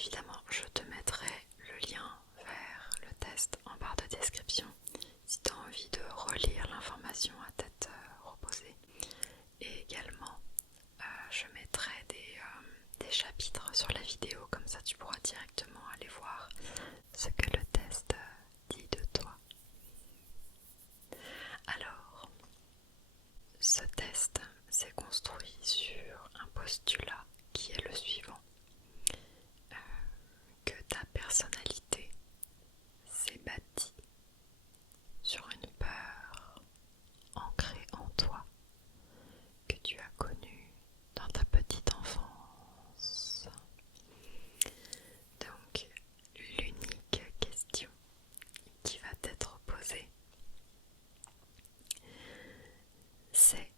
évidemment, je te mettrai le lien vers le test en barre de description si tu as envie de relire l'information à tête reposée. Et également, je mettrai des chapitres sur la vidéo, comme ça tu pourras directement aller voir ce que le test dit de toi. Alors, ce test s'est construit sur un postulat qui est le suivant. Que ta personnalité s'est bâtie sur une peur ancrée en toi que tu as connue dans ta petite enfance. Donc, l'unique question qui va t'être posée, c'est: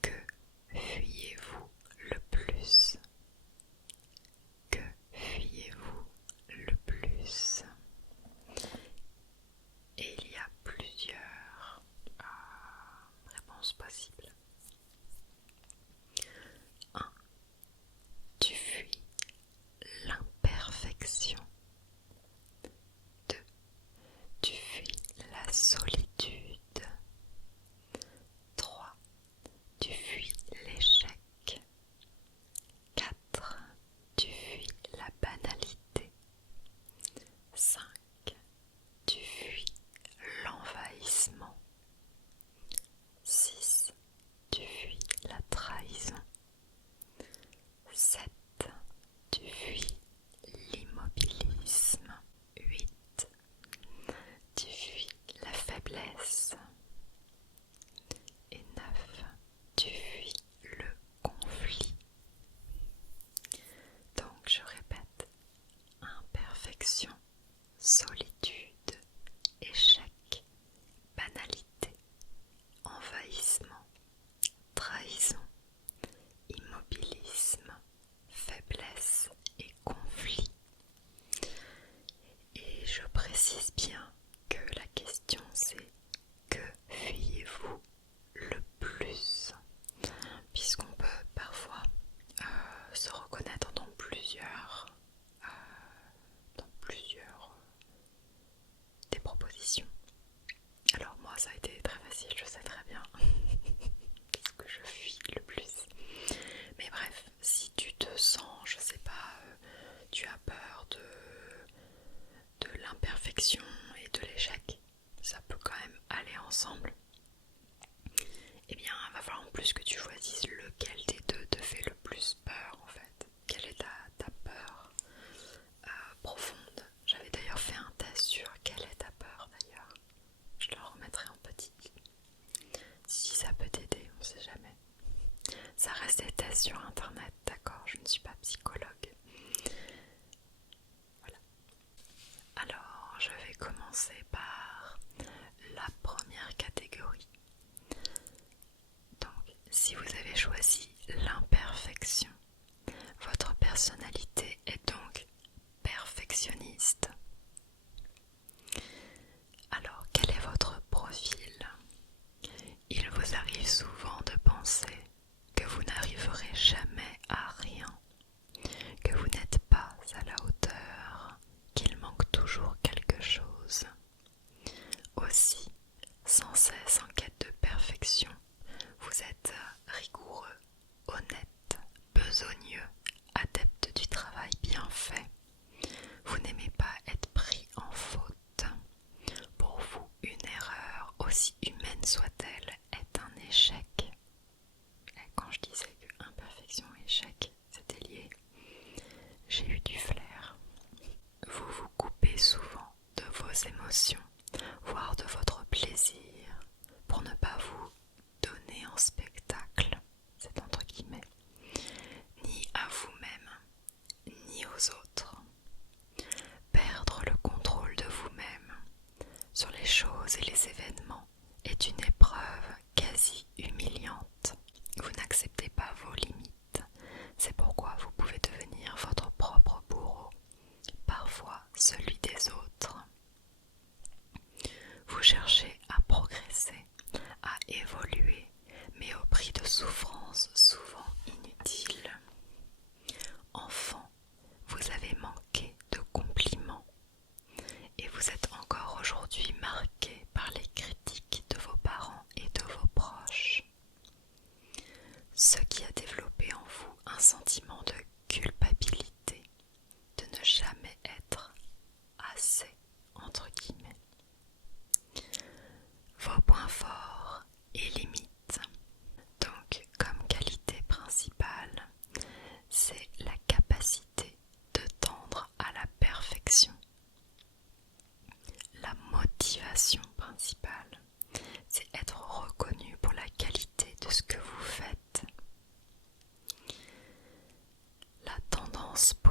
que fuyez-vous le plus? Que fuyez-vous le plus? Et il y a plusieurs réponses possibles. 1. Tu fuis l'imperfection. 2. Tu fuis la solitude. 3. Tu fuis l'échec. 4. Tu fuis la banalité. 5. Tu fuis l'envahissement. 6. Tu fuis la trahison. 7. Tu fuis l'immobilisme. 8. Tu fuis la faiblesse. Et 9. Tu fuis le conflit. Donc je répète: imperfection, solitude, échec, banalité, envahissement, trahison, immobilisme, faiblesse et conflit. Et je précise bien que la question c'est: que fuyez-vous le plus? Puisqu'on peut parfois se reconnaître dans plusieurs des propositions. Alors moi ça a été très facile, je sais très bien ce que je fuis le plus. Mais bref, si tu te sens, je sais pas, tu as peur de l'imperfection et de l'échec, ça peut quand même aller ensemble. Eh bien, il va falloir en plus que tu choisisses lequel des deux te fait le plus peur en fait. Quelle est ta peur profonde? J'avais d'ailleurs fait un test sur quelle est ta peur d'ailleurs. Je te le remettrai en petit. Si ça peut t'aider, on sait jamais. Ça reste des tests sur internet, d'accord? Je ne suis pas psychologue. Voilà. Alors, je vais commencer par la première catégorie. Donc, si vous avez choisi l'imperfection, votre personnalité est donc perfectionniste. Alors, quel est votre profil? Il vous arrive souvent de penser que vous n'arriverez jamais à rien, que vous n'êtes pas à la hauteur, qu'il manque toujours quelque chose. Aussi, sans cesse en quête de perfection, vous êtes rigoureux, honnête, besogneux, adepte du travail.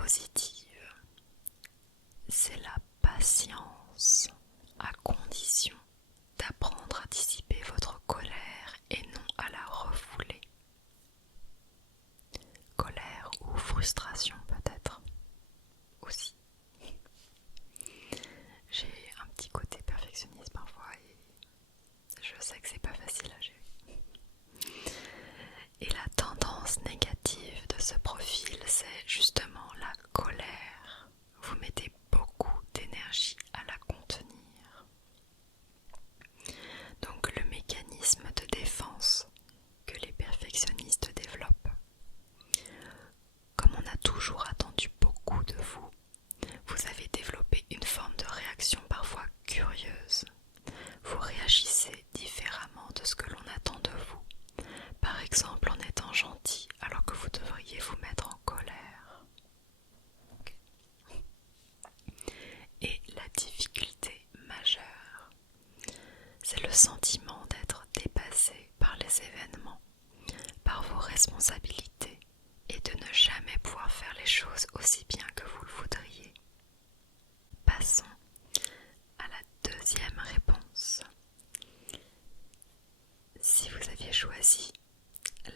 positive, c'est la patience, à condition d'apprendre à dissiper votre colère et non à la refouler. Colère ou frustration peut-être aussi. J'ai un petit côté perfectionniste parfois et je sais que c'est pas facile à gérer. Et la tendance négative de ce profil, c'est justement la colère. Vous mettez beaucoup d'énergie à la contenir. Donc le mécanisme de défense que les perfectionnistes développent. Comme on a toujours attendu beaucoup de vous, vous avez développé une forme de réaction parfois curieuse. Vous réagissez différemment de ce que l'on attend de vous. Par exemple en étant gentil alors que vous devriez vous mettre en colère. Okay. Et la difficulté majeure, c'est le sentiment d'être dépassé par les événements, par vos responsabilités et de ne jamais pouvoir faire les choses aussi bien que vous le voudriez. Passons à la deuxième réponse. Si vous aviez choisi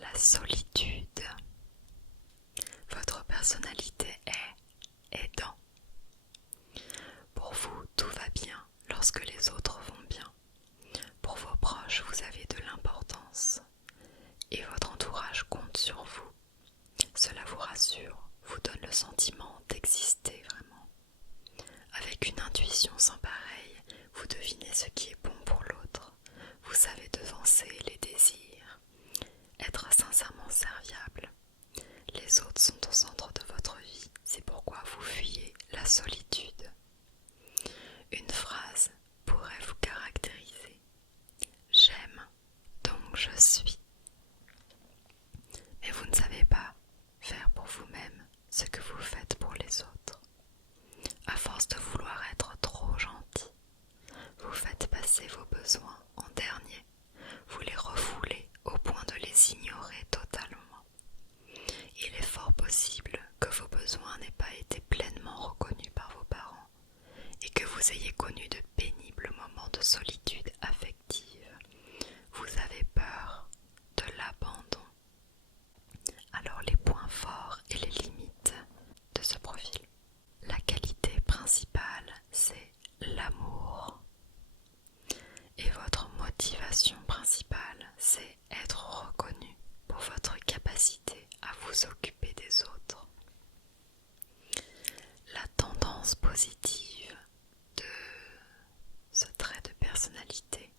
la solitude, votre personnalité est aidant. Pour vous, tout va bien lorsque les autres vont bien. Pour vos proches, vous avez de l'importance et votre entourage compte sur vous. Cela vous rassure, vous donne le sentiment d'exister vraiment. Avec une intuition sans pareille, vous devinez ce qui est bon pour l'autre. Vous savez devancer les désirs, être sincèrement serviable. Les autres sont au centre de votre vie, c'est pourquoi vous fuyez la solitude. Une phrase pourrait vous caractériser. J'aime, donc je suis. Mais vous ne savez pas faire pour vous-même ce que vous faites pour les autres. À force de vouloir être trop gentil, vous faites passer vos besoins en dernier. Vous les refoulez au point de les ignorer totalement. Il est fort possible que vos besoins n'aient pas été pleinement reconnus par vos parents et que vous ayez connu de pénibles moments de solitude affective. Vous avez peur de l'abandon. Alors les points forts et les limites de ce profil. La qualité principale, c'est l'amour. Et votre motivation principale, c'est être reconnu pour votre capacité à vous occuper des autres. La tendance positive de ce trait de personnalité,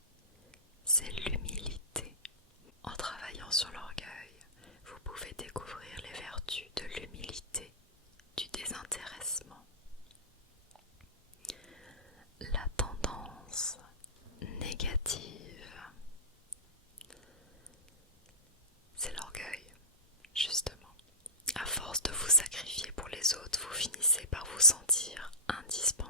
c'est l'humilité. En travaillant sur l'orgueil, vous pouvez découvrir les vertus de l'humilité, du désintéressement. La tendance négative, c'est l'orgueil, justement. À force de vous sacrifier pour les autres, vous finissez par vous sentir indispensable.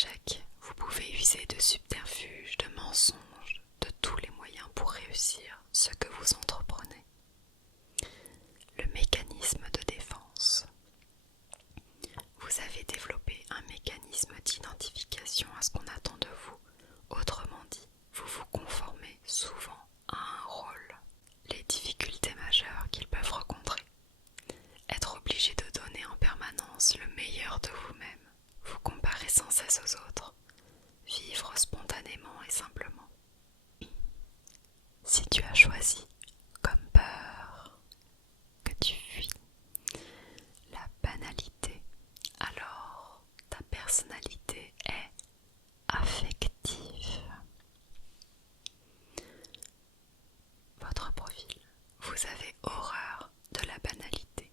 l'échec, vous pouvez user de subterfuges, de mensonges, de tous les moyens pour réussir ce que vous entreprenez. Le mécanisme de défense. Vous avez développé un mécanisme d'identification à ce qu'on attend de vous. Autrement dit, vous vous conformez souvent à un rôle. Les difficultés majeures qu'ils peuvent rencontrer. Être obligé de donner en permanence le meilleur de vous-même. Vous comparez sans cesse aux autres. Vivre spontanément et simplement. Si tu as choisi comme peur que tu fuis la banalité, alors ta personnalité est affective. Votre profil. Vous avez horreur de la banalité.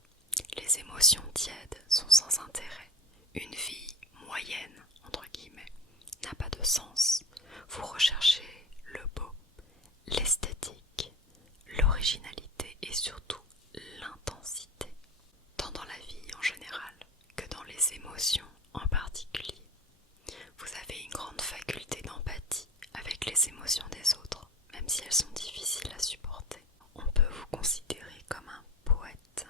Les émotions tièdes sont sans intérêt. Une vie moyenne, entre guillemets, n'a pas de sens. Vous recherchez le beau, l'esthétique, l'originalité et surtout l'intensité, tant dans la vie en général que dans les émotions en particulier. Vous avez une grande faculté d'empathie avec les émotions des autres, même si elles sont difficiles à supporter. On peut vous considérer comme un poète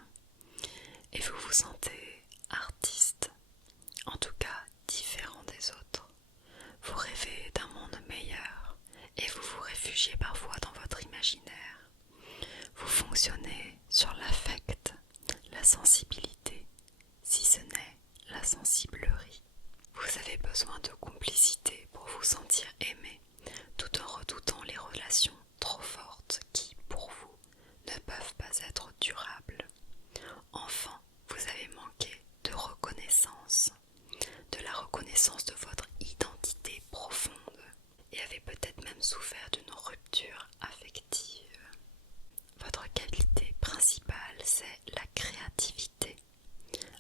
et vous vous sentez artiste, en tout cas différent des autres. Vous rêvez d'un monde meilleur et vous vous réfugiez parfois dans votre imaginaire. Vous fonctionnez sur l'affect, la sensibilité, si ce n'est la sensiblerie. Vous avez besoin de complicité pour vous sentir aimé, tout en redoutant les relations trop fortes qui, pour vous, ne peuvent pas être durables. Enfin, vous avez manqué de reconnaissance, de la reconnaissance de votre identité profonde, et avez peut-être même souffert d'une rupture affective. Votre qualité principale, c'est la créativité,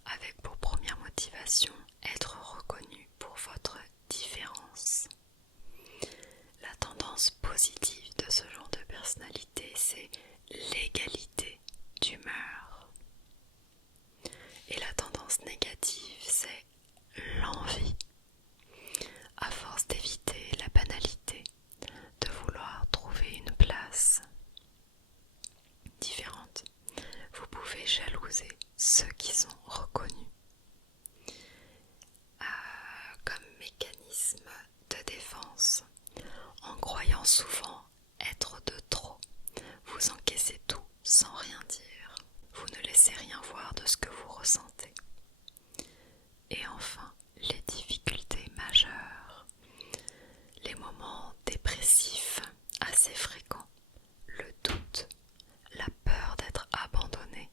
avec pour première motivation être reconnu pour votre différence. La tendance positive de ce genre de personnalité, c'est l'égalité d'humeur. Et la tendance négative, c'est l'envie. À force d'éviter la banalité, de vouloir trouver une place différente, vous pouvez jalouser ceux qui sont reconnus. Comme mécanisme de défense, en croyant souvent être de trop, vous encaissez tout sans rien dire. Vous ne laissez rien voir de ce que vous ressentez. Et enfin, les difficultés majeures, les moments dépressifs assez fréquents, le doute, la peur d'être abandonné,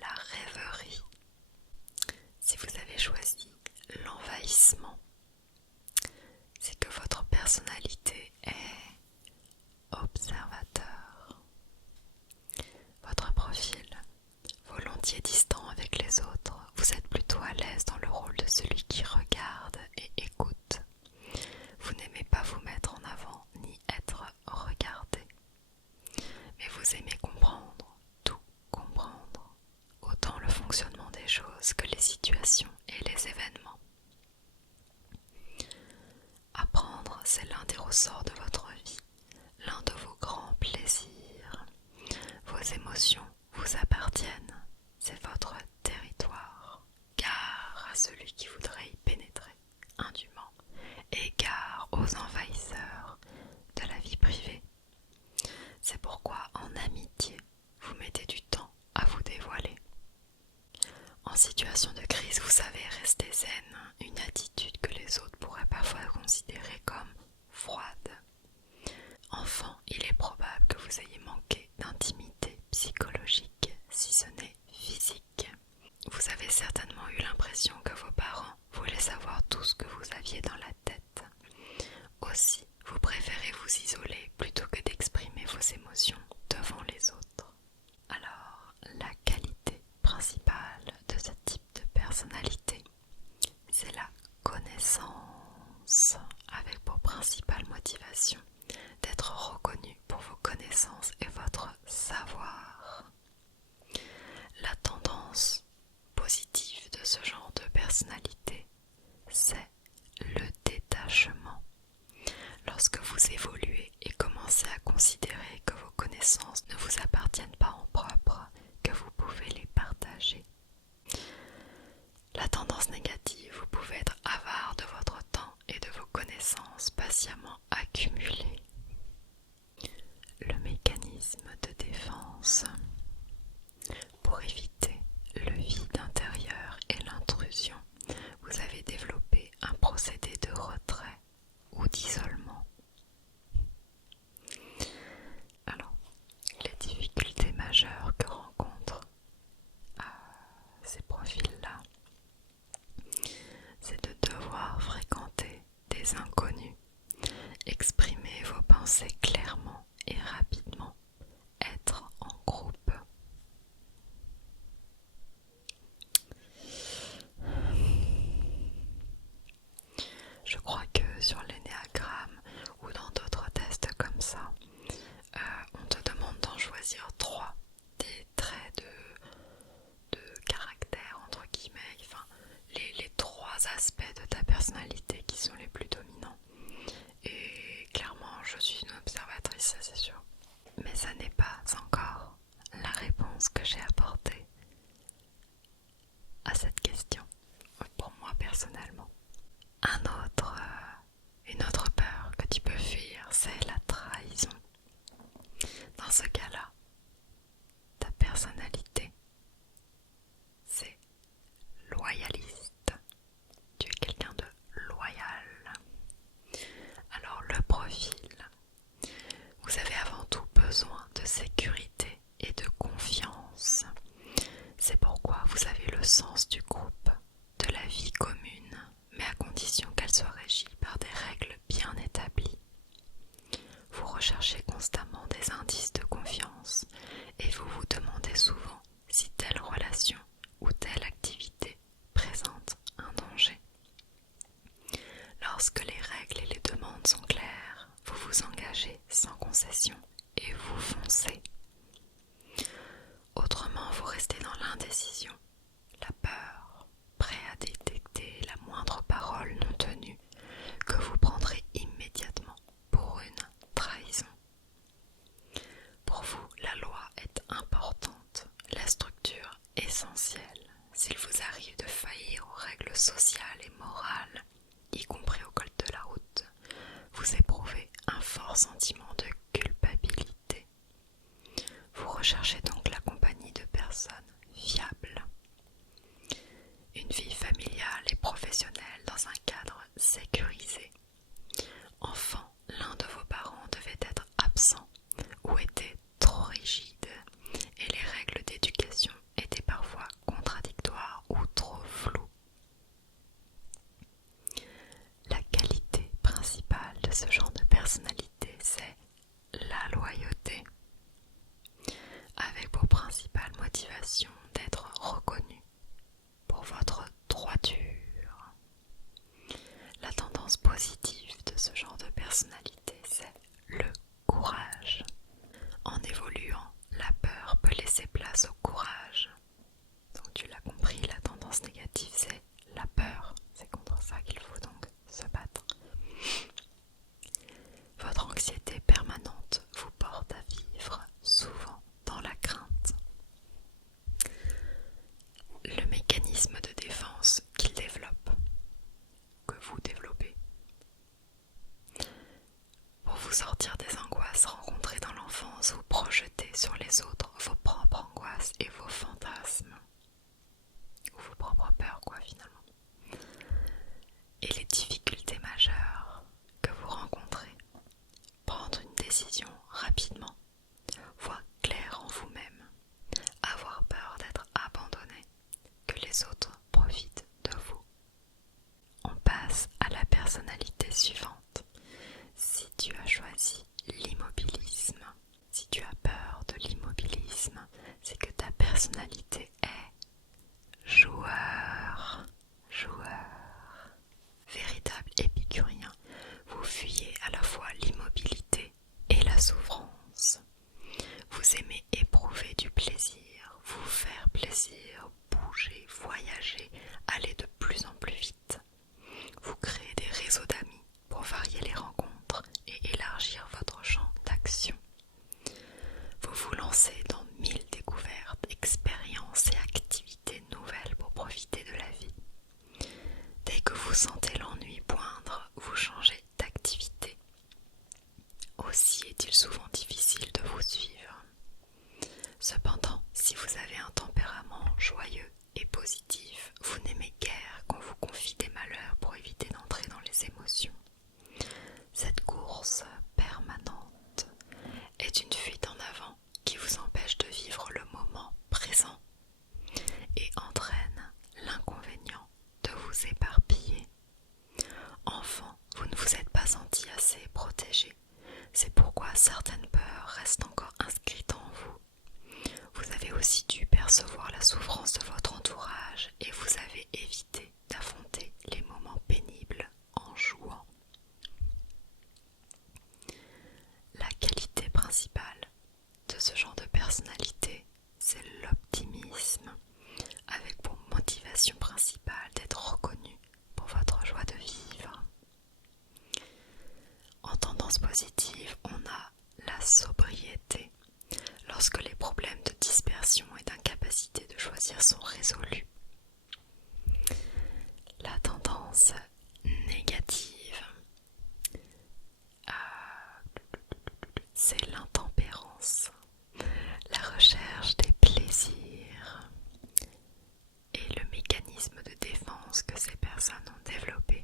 la rêverie. Si vous avez choisi l'envahissement, c'est que votre personnalité est observateur. Votre profil, volontiers distant avec les autres, vous êtes plutôt à l'aise dans le rôle de celui qui regarde et écoute. Vous n'aimez pas vous mettre en avant ni être regardé. Mais vous aimez comprendre, tout comprendre, autant le fonctionnement des choses que les situations et les événements. Apprendre, c'est l'un des ressorts de votre vie, l'un de vos grands plaisirs. Vos émotions vous appartiennent, c'est votre territoire. Gare à celui qui voudrait y pénétrer indûment, et gare aux envahisseurs de la vie privée. C'est pourquoi en amitié, vous mettez du temps à vous dévoiler. En situation de crise, vous savez rester zen, une attitude que les autres pourraient parfois considérer comme froide. Enfin, il est probable que vous ayez manqué d'intimité psychologique, si ce n'est physique. Vous avez certainement eu l'impression que vos parents voulaient savoir tout ce que vous aviez dans la tête. Aussi, vous préférez vous isoler plutôt que d'exprimer vos émotions devant les autres. Alors, la qualité principale de ce type de personnalité, c'est la connaissance, avec pour principale motivation d'être reconnu pour vos connaissances et votre savoir. La tendance positive de ce genre de personnalité, c'est le des inconnus. Exprimez vos pensées clairement et rapidement. Être en groupe. Je crois que sur l'énéagramme ou dans d'autres tests comme ça, on te demande d'en choisir 3 des traits de caractère entre guillemets, enfin les 3 aspects de ta personnalité qui sont les plus dominants. Et clairement, je suis une observatrice, ça c'est sûr. Mais ça n'est pas encore la réponse que j'ai apportée à cette question, pour moi personnellement. Une autre peur que tu peux fuir, c'est la trahison. Dans ce cas-là, ta personnalité, c'est loyaliste. Tu es quelqu'un de loyal. Alors le profil, vous avez avant tout besoin de sécurité et de confiance. C'est pourquoi vous avez le sens du groupe, de la vie commune, mais à condition qu'elle soit régie par des règles bien établies. Vous recherchez constamment des indices de confiance et vous vous demandez souvent si telle relation ou telle activité présente un danger. Lorsque les règles et les demandes sont claires, vous vous engagez sans concession et vous foncez. Autrement, vous restez dans l'indécision, la peur, prêt à détecter la moindre parole non tenue que vous prendrez immédiatement pour une trahison. Pour vous, la loi est importante, la structure essentielle. S'il vous arrive de faillir aux règles sociales et morales, y compris au code de la route, vous éprouvez un fort sentiment de culpabilité. Vous recherchez donc la compagnie de personnes fiables. Une vie familiale et professionnelle dans un cadre sécurisé. Enfant, l'un de vos parents devait être absent ou était trop rigide et les règles d'éducation étaient parfois contradictoires ou trop floues. La qualité principale de ce genre de personnalité, c'est la loyauté, avec pour principale motivation d'être reconnu pour votre droiture. La tendance positive de ce genre de personnalité, c'est le courage. En évoluant, la peur peut laisser place au courage. Donc tu l'as compris, la tendance négative, c'est la peur. C'est contre ça qu'il faut donc se battre. Votre anxiété permanente vous porte à vivre souvent dans la crainte. Le mécanisme de défense qu'il développe, que vous développez, pour vous sortir des angoisses rencontrées dans l'enfance, vous projetez sur les autres vos propres angoisses et vos fantasmes, ou vos propres peurs finalement. Et les difficultés majeures que vous rencontrez, prendre une décision rapidement, voir clair en vous-même, avoir peur d'être abandonné, que les autres profitent de vous. On passe à la personnalité suivante. Si tu as choisi l'immobilisme, si tu as peur de l'immobilisme, c'est que ta personnalité est joueur. Véritable épicurien, vous fuyez à la fois l'immobilité et la souffrance. Vous aimez éprouver du plaisir, vous faire plaisir, bouger, voyager, aller de plus en plus vite. Vous créez des réseaux d'amis pour varier les rencontres et élargir votre champ d'action. Vous vous lancez dans 1000 découvertes, expériences et activités nouvelles pour profiter de la vie. certaines peurs restent encore inscrites en vous. Vous avez aussi dû percevoir la souffrance de votre entourage et vous avez évité d'affronter les moments pénibles en jouant. La qualité principale de ce genre de personnalité, c'est l'optimisme, avec pour motivation principale d'être reconnu pour votre joie de vivre. En tendance positive, on a la sobriété. Lorsque les problèmes de dispersion et d'incapacité de choisir sont résolus. La tendance négative, c'est l'intempérance, la recherche des plaisirs et le mécanisme de défense que ces personnes ont développé.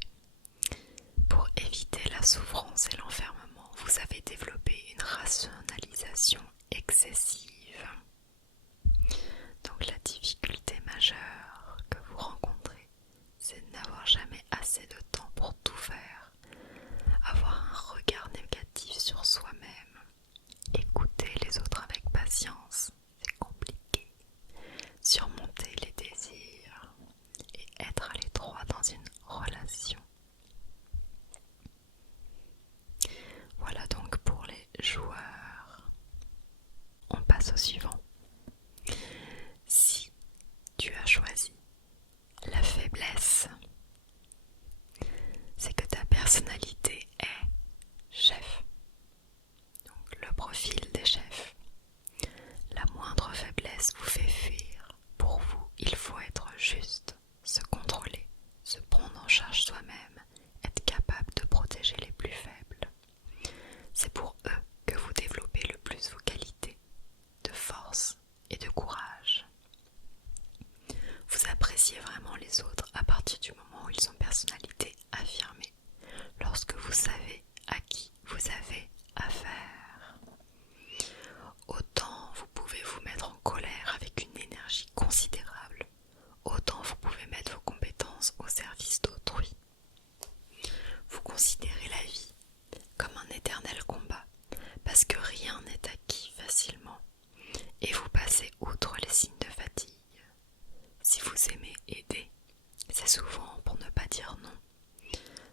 Pour éviter la souffrance et l'enfermement, vous avez développé une rationalisation excessive. Donc la difficulté majeure que vous rencontrez, c'est de n'avoir jamais assez de temps pour tout faire, avoir un regard négatif sur soi-même, écouter les autres avec patience, c'est compliqué, surmonter les désirs et être à l'étroit dans une relation. Voilà donc pour les joueurs. On passe au suivant. Si tu as choisi la faiblesse, c'est que ta personnalité est chef. Donc le profil des chefs. La moindre faiblesse vous fait fuir. Pour vous, il faut être juste, se contrôler, se prendre en charge soi-même, être capable de protéger les plus faibles. C'est pour eux que vous développez le plus vos qualités de force et de courage. Vous appréciez vraiment les autres à partir du moment où ils ont personnalité affirmée, lorsque vous savez à qui vous avez affaire. Autant vous pouvez vous mettre en colère avec une énergie considérable, autant vous pouvez mettre vos compétences au service d'autrui. Vous considérez la vie comme un éternel combat, parce que rien n'est acquis facilement, et vous passez outre les signes de fatigue. Si vous aimez aider, c'est souvent pour ne pas dire non,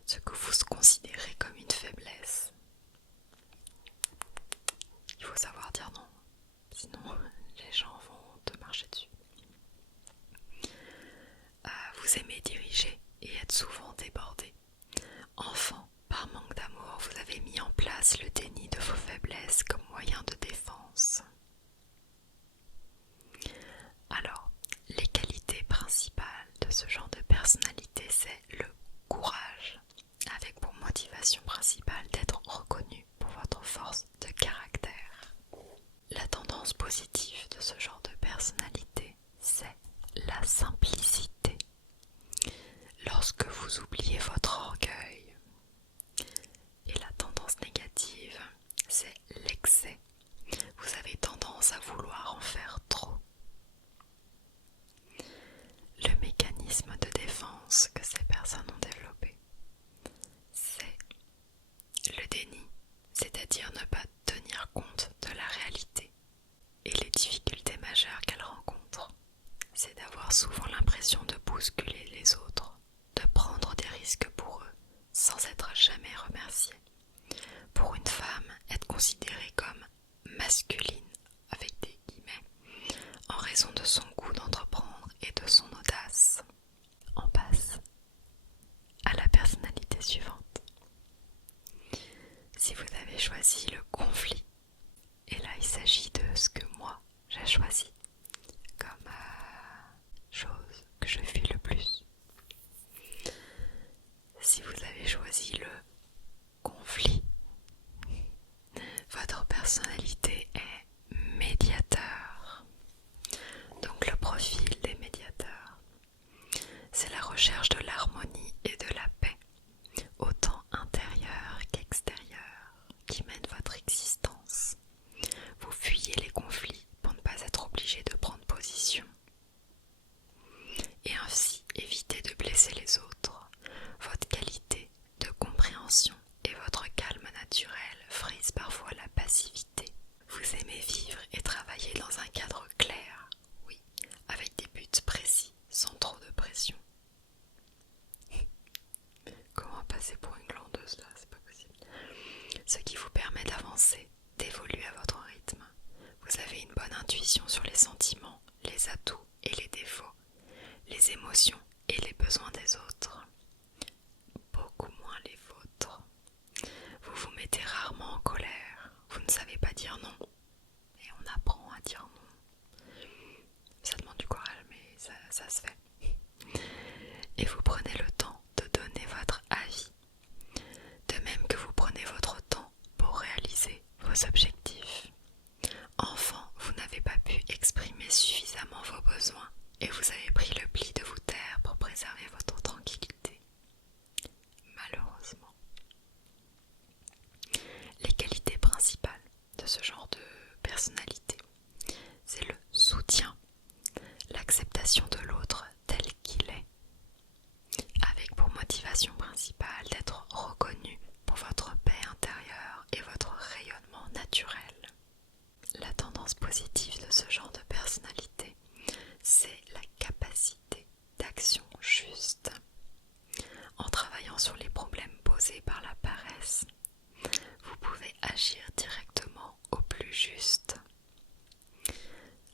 ce que vous considérez comme une faiblesse. Il faut savoir dire non, sinon les gens vont te marcher dessus. Vous aimez diriger et êtes souvent débordé. Enfant, par manque d'amour, vous avez mis en place le déni de vos faiblesses comme moyen de défense. Alors, les qualités principales de ce genre de personnalité, c'est le courage, avec pour motivation principale d'être reconnu pour votre force de caractère. La tendance positive de ce genre de personnalité, c'est la simplicité. Lorsque vous oubliez votre orgueil. Et la tendance négative, c'est l'excès. Vous avez tendance à vouloir en faire trop. Le mécanisme de défense que ces personnes ont développé, c'est le déni, c'est-à-dire ne pas tenir compte de la réalité. Et les difficultés majeures qu'elles rencontrent, c'est d'avoir souvent l'impression de bousculer les autres, de prendre des risques pour eux, sans être jamais remerciés. Pour une femme, être considérée comme masculine, avec des guillemets, en raison de son goût d'entreprendre et de son audace. On passe à la personnalité suivante. Si vous avez choisi le conflit, et là il s'agit de ce que moi j'ai choisi comme chose que je fuis le plus. Si vous avez choisi le conflit, votre personnalité est médiateur. Donc le profil des médiateurs, c'est la recherche de l'harmonie et de la paix, autant intérieure qu'extérieure, qui mène votre existence. Vous fuyez les conflits pour ne pas être obligé pensée d'évoluer à votre rythme. Vous avez une bonne intuition sur les sentiments, les atouts et les défauts, les émotions et les besoins des autres. Beaucoup moins les vôtres. Vous vous mettez rarement en colère, vous ne savez pas dire non. Et on apprend à dire non. Ça demande du courage, mais ça se fait. Et vous prenez le temps de donner votre avis. De même que vous prenez votre temps pour réaliser vos objectifs. Enfant, vous n'avez pas pu exprimer suffisamment vos besoins et vous avez pris le pli de vous taire pour préserver votre tranquillité. Malheureusement. Les qualités principales de ce genre de personnalité, c'est le soutien, l'acceptation de l'autre tel qu'il est, avec pour motivation principale d'être reconnu pour votre paix intérieure et votre rayonnement naturel. La tendance positive de ce genre de personnalité, c'est la capacité d'action juste. En travaillant sur les problèmes posés par la paresse, vous pouvez agir directement au plus juste.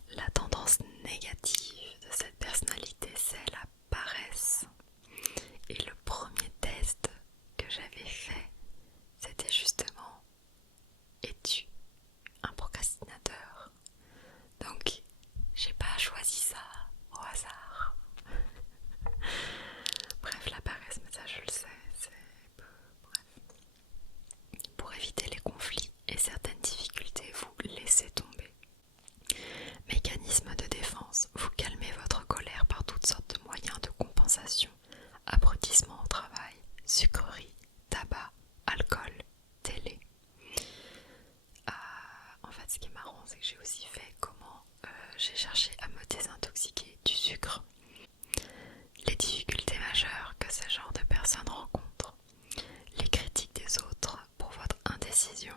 La tendance négative de cette personnalité, c'est la paresse. Et le premier test que j'avais fait, c'était justement: es-tu un procrastinateur? Donc, j'ai pas choisi ça au hasard. Bref, la paresse, mais ça je le sais, bref. Pour éviter les conflits et certaines difficultés, vous laissez tomber. Mécanisme de défense, vous calmez votre colère par toutes sortes de moyens de compensation: abrutissement au travail, sucreries, tabac, alcool, télé. En fait, ce qui est marrant, c'est que j'ai aussi fait comment j'ai cherché à me désintoxiquer du sucre. Les difficultés majeures que ce genre de personnes rencontrent, les critiques des autres pour votre indécision,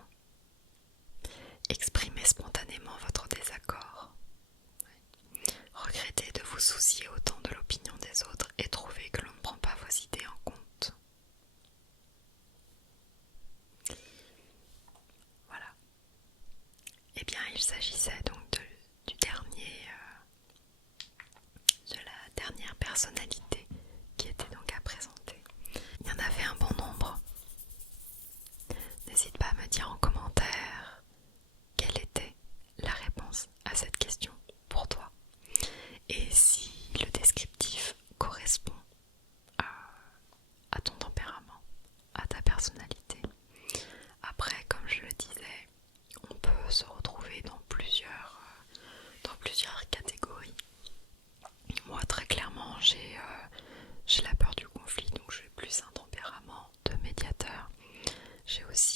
exprimer spontanément votre désaccord, regretter de vous soucier autant de l'opinion des autres et trouver que l'on ne prend pas vos idées en compte. Voilà. Eh bien, il s'agissait donc de la dernière personnalité qui était donc à présenter. Il y en avait un bon nombre. N'hésite pas à me dire en commentaire quelle était la réponse à cette question pour toi. Et si le descriptif correspond à ton tempérament, à ta personnalité. Après, comme je le disais, on peut se retrouver dans plusieurs catégories. Moi, très clairement, j'ai la peur du conflit, donc j'ai plus un tempérament de médiateur. J'ai aussi